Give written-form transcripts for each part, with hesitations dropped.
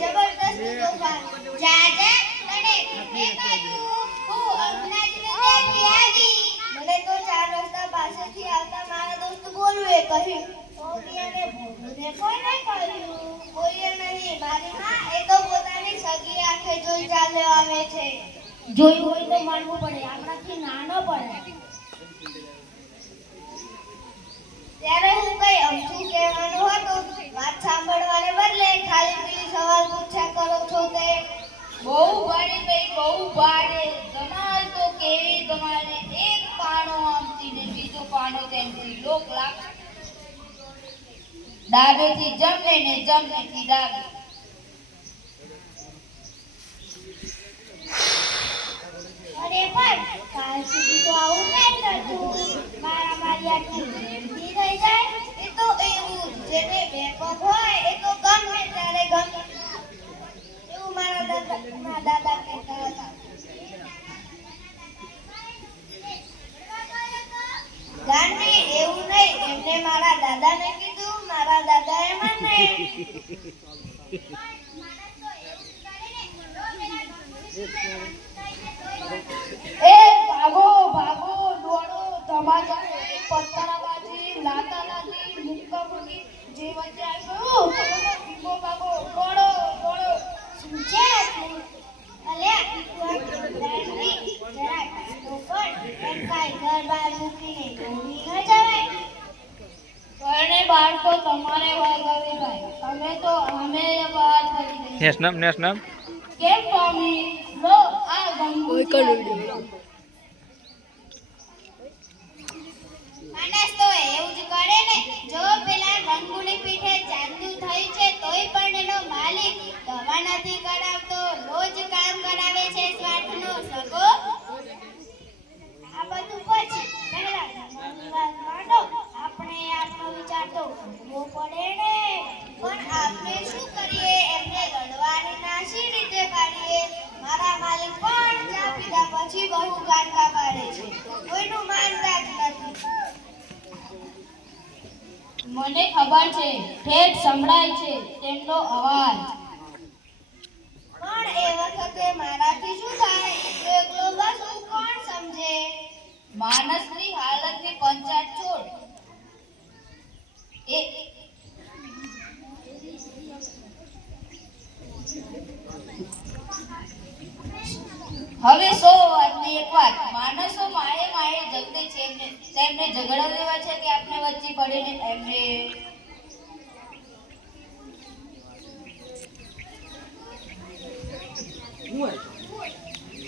જબરદસ્ત તોફાન જાજા અને મેં કહ્યું હું અંકનાજીને ત્યાંથી આવી મને તો ચાર રસ્તા પાસેથી આવતા મારા દોસ્ત બોલુએ કહ્યું ઓમિયાને ભૂલને કોને કહ્યું બોલ્યો નહીં મારી માં એ તો પોતાની સગી આંખે જોઈ ચાલ્યો આવે છે જોયું હોય તો માનવું પડે આપણાથી નાનો પડે ત્યારે હું કઈ અમથું કહેવાનું હતું વાત સાંભળવાને બદલે ખાલી પેલી સવાલ પૂછ્યા કરો છો તે બહુ ભારે ભાઈ બહુ ભારે ધમાલ તો કેવી ધમાલ એક પાણો આમથી ને બીજો પાણો તેમથી લોક લાખ ડાબેથી જમણે ને જમણેથી ડાબે અરે પણ કાલ સુધી તો આવું કઈ કરતું મારા મારિયાથી પ્રેમથી થઈ જાય એ તો એવું જ જેને બે પગ હોય એ તો ગમે ત્યારે ગમે એવું મારા દાદા કહેતા હતા ગાંધી એવું નહીં એમને મારા દાદાને કીધું મારા દાદાએ મને એ ભાગો ભાગો દોડો ધમાચા પથ્થરાબાજી લાતાલાજી મુક્કામુક્કી જે વચ્ચે આવ્યું ધીમો ભાગો દોડો દોડો શું છે આટલું અલ્યા ગાંધી જરા કાંડો પણ એમ કાંઈ ઘર બહાર મૂકીને દોડી ન જવાય ઘરને બહાર તો તમારે વગાવી ભાઈ તમે તો અમે બહાર કરી દઈએ નેશનમ કેમ ટોમી લો આ ગંગુ માણસ તો એવું જ કરે ને જો પેલા ગંગુની પીઠે ચાંદુ થયું છે તોય પણ એનો માલિક દવા નથી કરાવતો રોજ કામ કરાવે છે સ્વાર્થનો સગો આ બધું પછી પહેલા ધર્મની વાત માંડો આપણે આપણો વિચાર તો કરવો પડે ને પણ આપણે શું કરીએ એમને લડવાની નાશી રીતે પાડીએ મારા માલિક પણ ચા પીધા પછી બહુ ગાંડા પાડે છે કોઈનું માનતા જ નથી મને ખબર છે ઠેઠ સંભળાય છે તેમનો અવાજ પણ એ વખતે મારાથી શું થાય એકલો બસ હું કોણ સમજે માણસની હાલતની પંચાયત છોડ એ હવે સો વાતની એક વાત માણસો માએ માએ જગતે છે તેમને ઝઘડા લેવા છે કે આપણે વચ્ચે પડીને એમને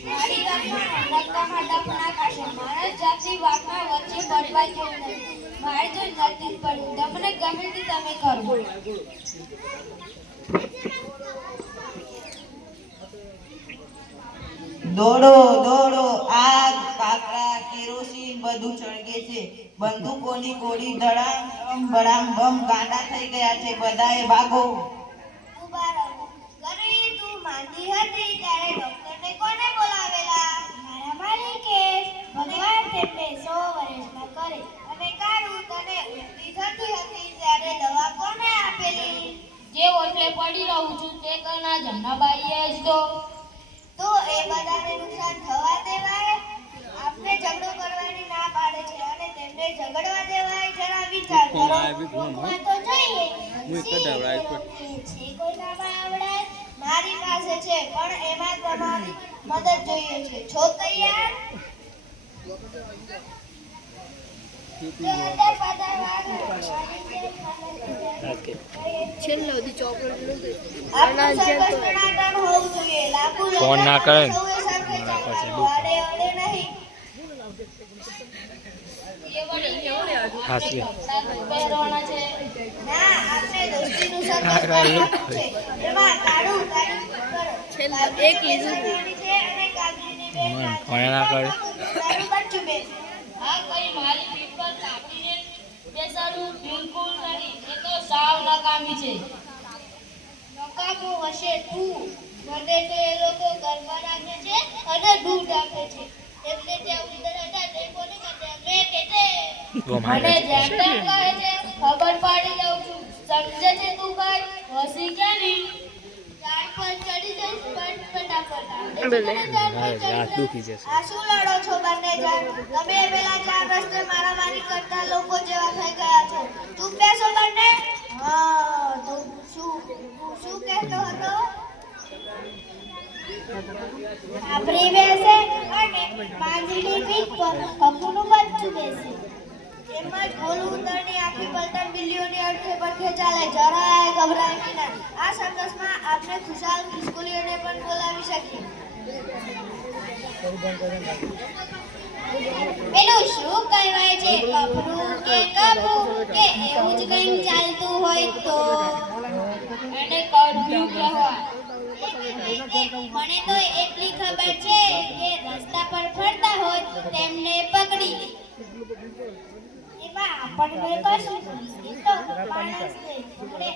મારી વાતમાં નક્કામાં ડપના ખાશે માણસ જાતિ વાતમાં વચ્ચે પડવા જેવું નથી મારે જો નથી પડવું તમને ગમે તે તમે કરો દોડો દોડો આગ કાકડા કેરોસીન બધું સળગે છે બંદૂકોની ગોળી ધડામ બડામ બમ ગાંડા થઈ ગયા છે બધાએ ભાગો ઉભા રહો ગરી તું માંદી હતી ત્યારે ડોક્ટરને કોને બોલાવેલા મારા માલિકે ભગવાન તેમને 100 વર્ષમાં કરે અને કાળું તને ઉલટી થતી હતી ત્યારે દવા કોને આપેલી જે ઓટલે પડી રહું છું તે કરના જમનાબાઈએ જ તો એ બધાને નુકસાન થવા દેવાય આપણે ઝઘડો કરવાની ના પાડે છે અને તેમને ઝઘડવા દેવાય જરા વિચાર કરો રોકવા તો જોઈએ છે કોઈના બાવડા મારી પાસે છે પણ એમાં તમારી મદદ જોઈએ છે છો તૈયાર ફોન ના કરે ને હાસ્ય ફોન ના કરે આ કઈ મારી પીઠ પર કાપીને બેસાડું બિલકુલ નહીં એ તો સાવ નકામી છે નકામું હશે તું મને તો એ લોકો ગરબા રાખે છે અને દૂધ આપે છે એટલે ત્યાં ઉંદર હતા તે કોને કહે મેં કેતે મને જેમ તેમ કહે છે ખબર પાડી લઉં છું સમજે છે તું ભાઈ હસી ક્યાં નહીં પર ચડી જઈશ ફટાફટ આવડે ભલે. છે ને ઝાડ પર હા, ચડી હાથ દુખી જઈશ? જશે. આ શું લડો છો બંને જણ? તમે પેલા 4 રસ્તે મારામારી કરતા લોકો જેવા થઈ ગયા છો. ચૂપ બેસો બંને. હા, તું શું કહેતો હતો? આપણી બેસે અને માંજરી પીઠ પર કકુનું બચ્ચું બેસે. એમ જ ભોલું ઉંદરની આખી પલટણ બિલ્લીઓની અડખે પડખે ચાલે, જરાય ગભરાય વિના. આ સર્કસમાં આપણે ખુશાલ ખિસકોલીઓને પણ બોલાવી શકીએ. પેલું શું કહેવાય છે, કપડું કે કપડું કે એવું જ કંઈક ચાલતું હોય તો એને કરફ્યુ કહેવાય. મને તો એટલી ખબર છે કે રસ્તા પર ફરતા હોય તેમને પકડી લે. એમાં આપણને કશું નહીં. એ તો માણસ છે. અને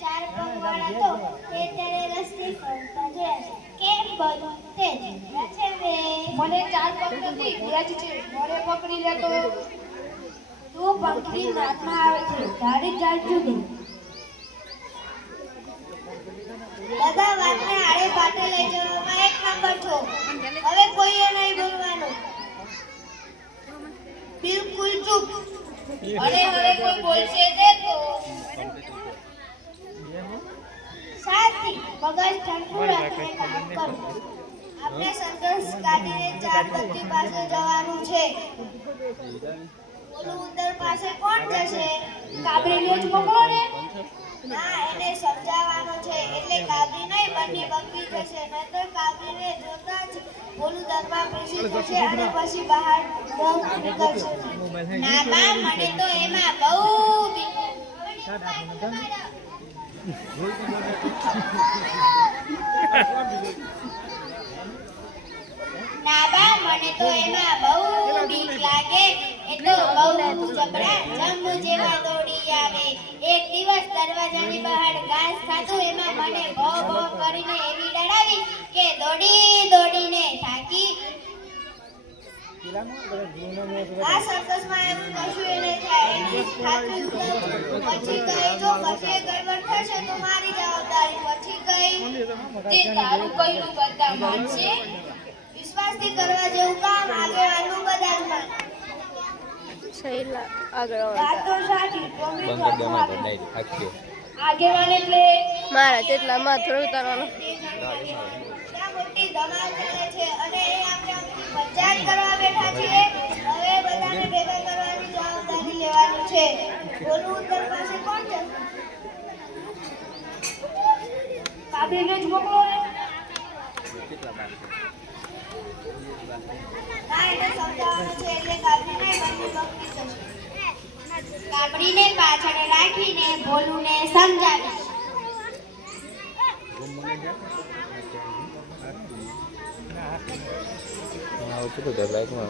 4 પગવાળા તો તે ત્યારે રસ્તે ફરતા જોયા છે. કેમ બધું તે જોયા છે વે? મને 4 પગ નથી, 2 જ છે. મોરે પકડી લે તો તું પંખી નાતમાં આવે છે. તારી જાત જુદી. બધા વાતને આડે પાટે લઈ જવામાં એક નંબર છો. હવે કોઈએ નહીં બોલવાનું. બિલકુલ ચૂપ. અને હવે કોઈ બોલશે તે તો શાંતિ. મગજ ઠંડુ રાખીને કામ કરો. આપણે સંતોષ કાઢીને 4 બત્તી પાસે જવાનું છે. ઓલું ઉંદર પાસે કોણ જશે? કાબરીને જ મોકલો ને. ના, એને સમજાવવાનું છે. એટલે કાબરી નહીં, બંને બંકી જશે. નહીંતર કાબરીને જોતા જ ઓલું દરમાં બેસી જશે અને પછી બહાર નીકળશે. ના બા, મને તો એમાં બહુ બીક લાગે. ના બા, મને તો એમાં બહુ બીક લાગે. એ તો બહુ જબરા જંબ જેવા દોડી આવે. એક દિવસ દરવાજાની બહાર ઘાસ ખાતું, એમાં મને ભો ભો કરીને એવી ડરાવી કે દોડીને થાકી. આ સર્કસમાં એવું કશું નહીં થાય. એને થાકી પછી ગઈ જો પછી ગડબડ થશે તો મારી જવાબદારી. પછી ગઈ તે તારું કહેલું બધા માનશે. વિશ્વાસથી કરવા જેવું કામ આગેવાનું બધા જ માને. છેલ્લા આગળ વાત તો સાચી. ટોમી તો આખું આગેવાન એટલે મારા તેટલામાં થોડું ઉતારવાનું. ત્યાં મોટી ધમાલ ચાલે છે અને એ આપણે પંચાયત કરવા બેઠા છીએ. હવે બધાને ભેગા કરવાની જવાબદારી લેવાની છે. ઓલું ઉત્તર પાસે કોણ જશે? કાબરીને જ મોકલો ને. ના, એને સમજાવવાનું છે. એટલે કાબરી નહીં, બંને બંકી જશે. કાબરીને પાછળ રાખીને ભોલુને સમજાવીશ. આવું કેટલું દર લાગ્યું